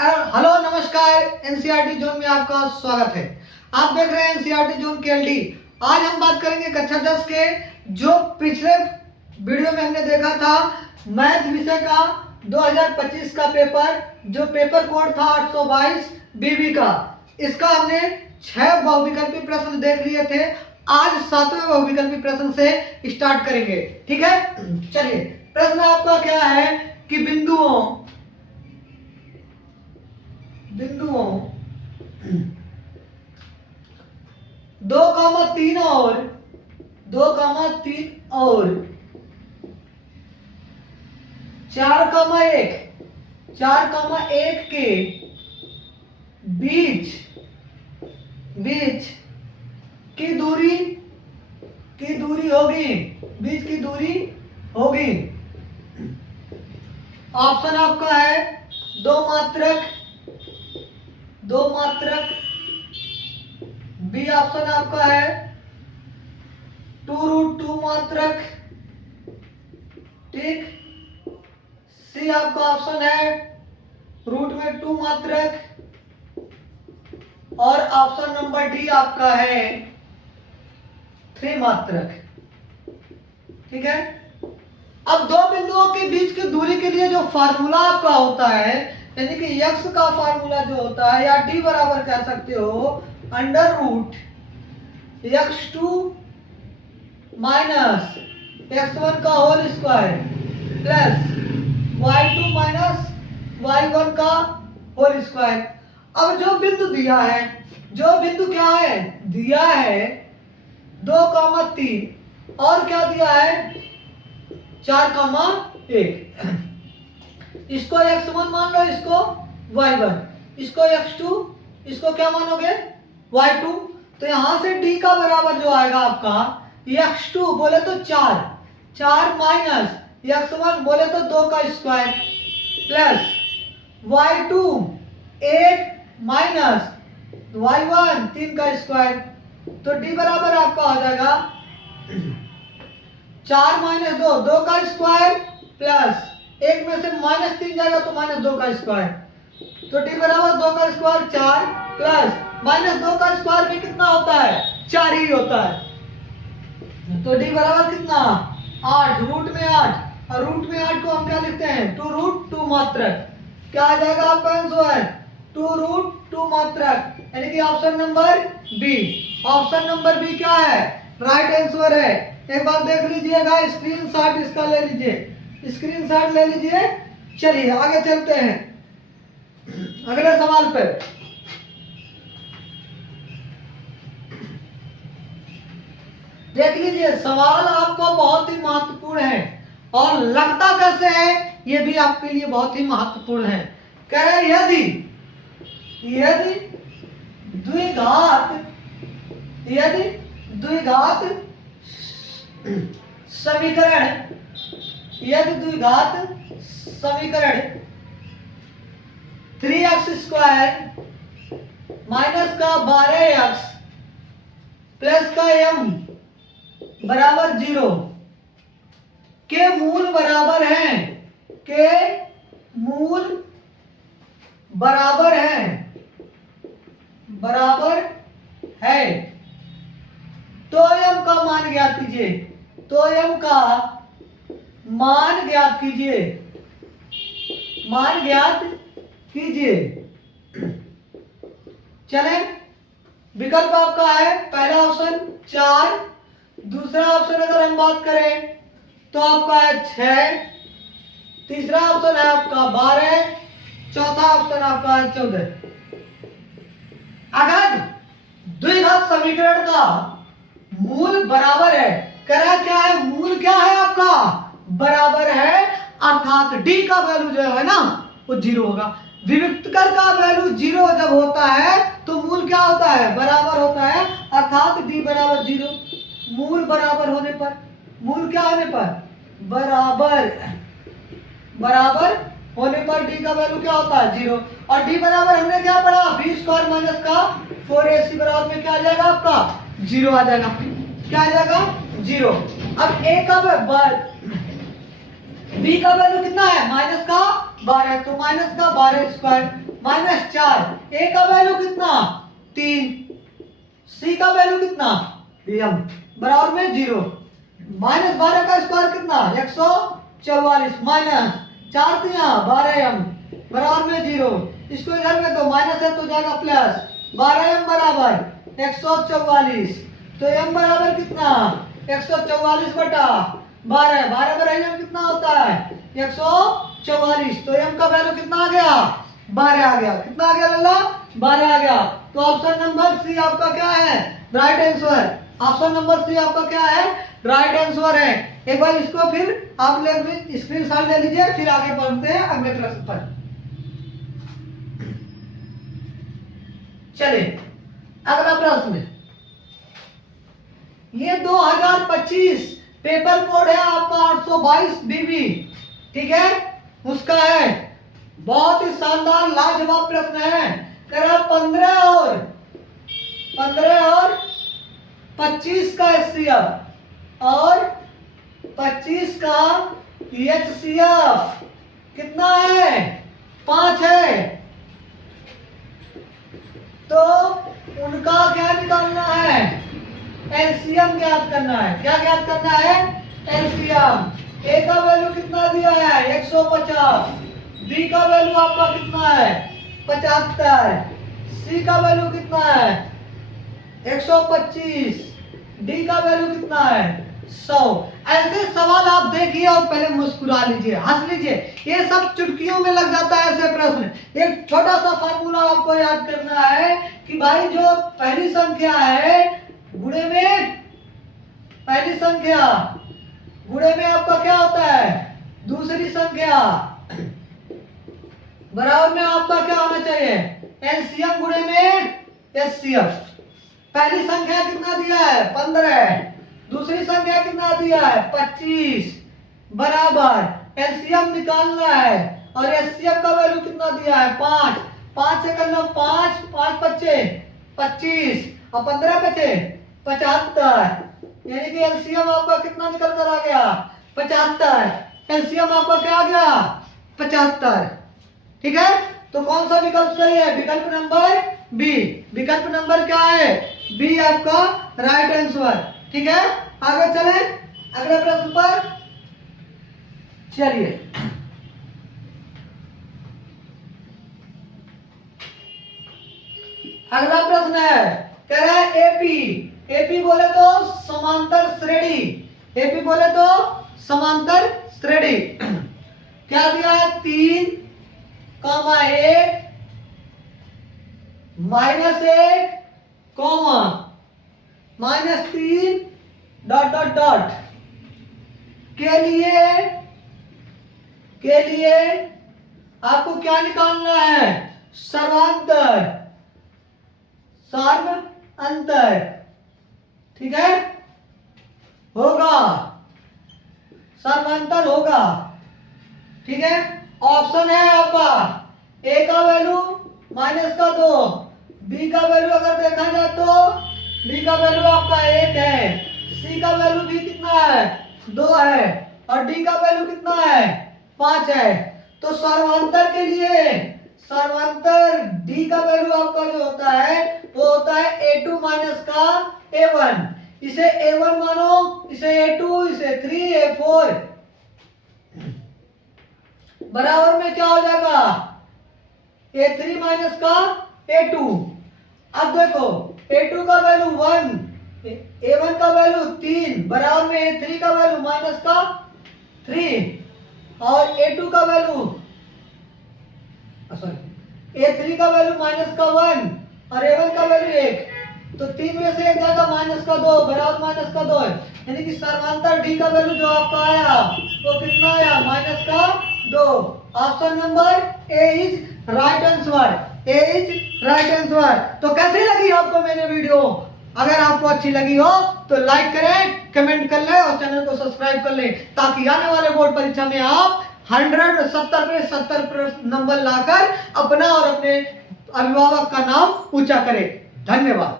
Hello नमस्कार, NCERT zone में आपका स्वागत है। आप देख रहे हैं एनसीईआरटी जोन केएलडी। आज हम बात करेंगे कक्षा 10 के जो पिछले वीडियो में हमने देखा था मैथ विषय का 2025 का पेपर, जो पेपर कोड था 822 बीबी का। इसका हमने 6 बहुविकल्पी प्रश्न देख लिए थे। आज 7वें बहुविकल्पी प्रश्न से स्टार्ट करेंगे, ठीक है। चलिए, प्रश्न आपका क्या है कि बिंदुओं 2,3 और 4,1 के बीच की दूरी होगी। ऑप्शन आपका है दो मात्रक, बी ऑप्शन आपका है 2√2 मात्रक, ठीक। सी आपका ऑप्शन है रूट में 2 मात्रक और ऑप्शन नंबर डी आपका है 3 मात्रक, ठीक है। अब दो बिंदुओं के बीच की दूरी के लिए जो फार्मूला आपका होता है, यानी कि x का फार्मूला जो होता है, या d बराबर कह सकते हो √ x2 माइनस x1 का whole square plus y2 minus y1 का होल स्क्वायर। अब जो बिंदु दिया है, क्या है दिया है 2,3 और क्या दिया है 4,1। इसको x1 मान लो, इसको y1, इसको x2, इसको क्या मानोगे y2। तो यहां से d का बराबर जो आएगा आपका x2 बोले तो 4 माइनस x1 बोले तो 2 का square plus y2 1 minus y1 3 का स्क्वायर। तो d बराबर आपका हो जाएगा 4 माइनस 2 का स्क्वायर प्लस 1 में से -3 जाएगा तो -2 का स्क्वायर। तो d बराबर 2 का स्क्वायर 4 प्लस -2 का स्क्वायर भी कितना होता है 4 ही होता है। तो d बराबर कितना 8, रूट में 8, और रूट में 8 को हम क्या लिखते हैं 2√2 मात्रक। क्या आ जाएगा आपका आंसर 2√2 मात्रक, यानी कि option number B. Option number B क्या है राइट आंसर है। एक बार देख लीजिएगा, स्क्रीनशॉट इसका ले लीजिए, स्क्रीनशॉट ले लीजिए। चलिए आगे चलते हैं अगले सवाल पर। देख लीजिए, सवाल आपको बहुत ही महत्वपूर्ण है और लगता कैसे है ये भी आपके लिए बहुत ही महत्वपूर्ण है। कह रहे यदि द्विघात समीकरण 3x² माइनस का 12x प्लस का m बराबर 0 के मूल बराबर है तो m का मान ज्ञात कीजिए। चले, विकल्प आपका है पहला ऑप्शन 4, दूसरा ऑप्शन अगर हम बात करें तो आपका है 6, तीसरा ऑप्शन है आपका 12, चौथा ऑप्शन आपका है 14। अगर द्विघात समीकरण का मूल बराबर है, करा क्या है मूल क्या है आपका बराबर है, अर्थात d का वैल्यू जो है ना वो 0 होगा। विविक्तकर का वैल्यू 0 जब होता है तो मूल क्या होता है बराबर होता है, अर्थात d बराबर 0। मूल बराबर होने पर, मूल क्या होने पर बराबर होने पर d का वैल्यू क्या होता है 0। और d बराबर हमने क्या पढ़ा b² माइनस का 4ac बराबर में क्या आ जाएगा आपका 0 आ जाएगा। क्या आ जाएगा 0। अब a का b का वैल्यू कितना है -12, तो -12² -4। ए का वैल्यू कितना 3, सी का वैल्यू कितना m बराबर में 0। -12 का स्क्वायर कितना 144 माइनस 4 12m बराबर में 0। इसको इधर में तो माइनस है तो जाएगा प्लस 12m बराबर 144। तो m बराबर कितना 144 बटा 12, 12 बराबर m कितना होता है 144। तो m का वैल्यू कितना आ गया 12 आ गया। कितना आ गया लल्ला 12 आ गया। तो ऑप्शन नंबर सी आपका क्या है right answer. Option number C आपका क्या है राइट आंसर है। एक बार इसको फिर आप लोग स्क्रीनशॉट ले लीजिए, फिर आगे बढ़ते हैं अगले प्रश्न पर। चलिए अगला प्रश्न, ये 2025 पेपर कोड है आपका 822 बीबी, ठीक है, उसका है। बहुत ही शानदार लाजवाब प्रश्न है। कह रहा 15 और 25 का एचसीएफ और 25 का एचसीएफ कितना है 5 है। तो उनका क्या निकालना है एलसीएम ज्ञात करना है। क्या ज्ञात करना है एलसीएम। ए का वैल्यू कितना दिया है 150, बी का वैल्यू आपका कितना है 75, सी का वैल्यू कितना है 125, डी का वैल्यू कितना है 100। ऐसे सवाल आप देखिए और पहले मुस्कुरा लीजिए, हंस लीजिए। ये सब चुटकियों में लग जाता है ऐसे प्रश्न। एक छोटा सा फार्मूला आपको याद करना है कि भाई जो पहली संख्या है गुणे में, पहली संख्या गुणे में आपका क्या होता है दूसरी संख्या बराबर में आपका क्या होना चाहिए एलसीएम गुणे में एचसीएफ। पहली संख्या कितना दिया है 15, दूसरी संख्या कितना दिया है 25 बराबर एलसीएम निकालना है और एचसीएफ का वैल्यू कितना दिया है 5। 5 से करना 5 5 बच्चे 25 और 15 बचे 75, यानी कि एलसीएम आपका कितना निकल कर आ गया 75। एलसीएम आपका क्या आ गया 75, ठीक है। तो कौन सा विकल्प सही है विकल्प नंबर बी। विकल्प नंबर क्या है बी आपका राइट आंसर, ठीक है। आगे चले अगले प्रश्न पर। चलिए अगला प्रश्न है, कह रहा है एपी। एपी बोले तो समांतर श्रेणी, एपी बोले तो समांतर श्रेणी। क्या दिया है 3, 1 -1, -3 डॉट डॉट डॉट के लिए आपको क्या निकालना है सर्वांतर, अंतर, ठीक है, होगा सर्वांतर होगा, ठीक है। ऑप्शन है आपका ए का वैल्यू -2, बी का वैल्यू अगर देखा जाए तो बी का वैल्यू आपका 1 है, सी का वैल्यू भी कितना है 2 है और डी का वैल्यू कितना है 5 है। तो सर्वांतर के लिए सर्वांतर डी का वैल्यू आपका जो होता है वो होता है a2 माइनस का a1। इसे a1 मानो, इसे a2, इसे 3, a4 बराबर में क्या हो जाएगा a3 माइनस का a2। अब देखो a2 का वैल्यू 1, a1 का वैल्यू 3 बराबर में a3 का वैल्यू माइनस का 3 और a2 का वैल्यू सॉरी a3 का वैल्यू माइनस का 1 और a1 का वैल्यू 1। तो 3 में से एक जाएगा -2 बराबर -2 है, यानी कि सर्वांतर डी का वैल्यू जो आपका आया वो कितना आया -2। Option number A is right answer, A is right answer. तो कैसी लगी आपको मेरी वीडियो? अगर आपको अच्छी लगी हो तो लाइक करें, कमेंट कर ले और चैनल को सब्सक्राइब कर ले, ताकि आने वाले बोर्ड परीक्षा में आप 170 पे 70 नंबर लाकर अपना और अपने अभिभावक का नाम ऊंचा करें। धन्यवाद।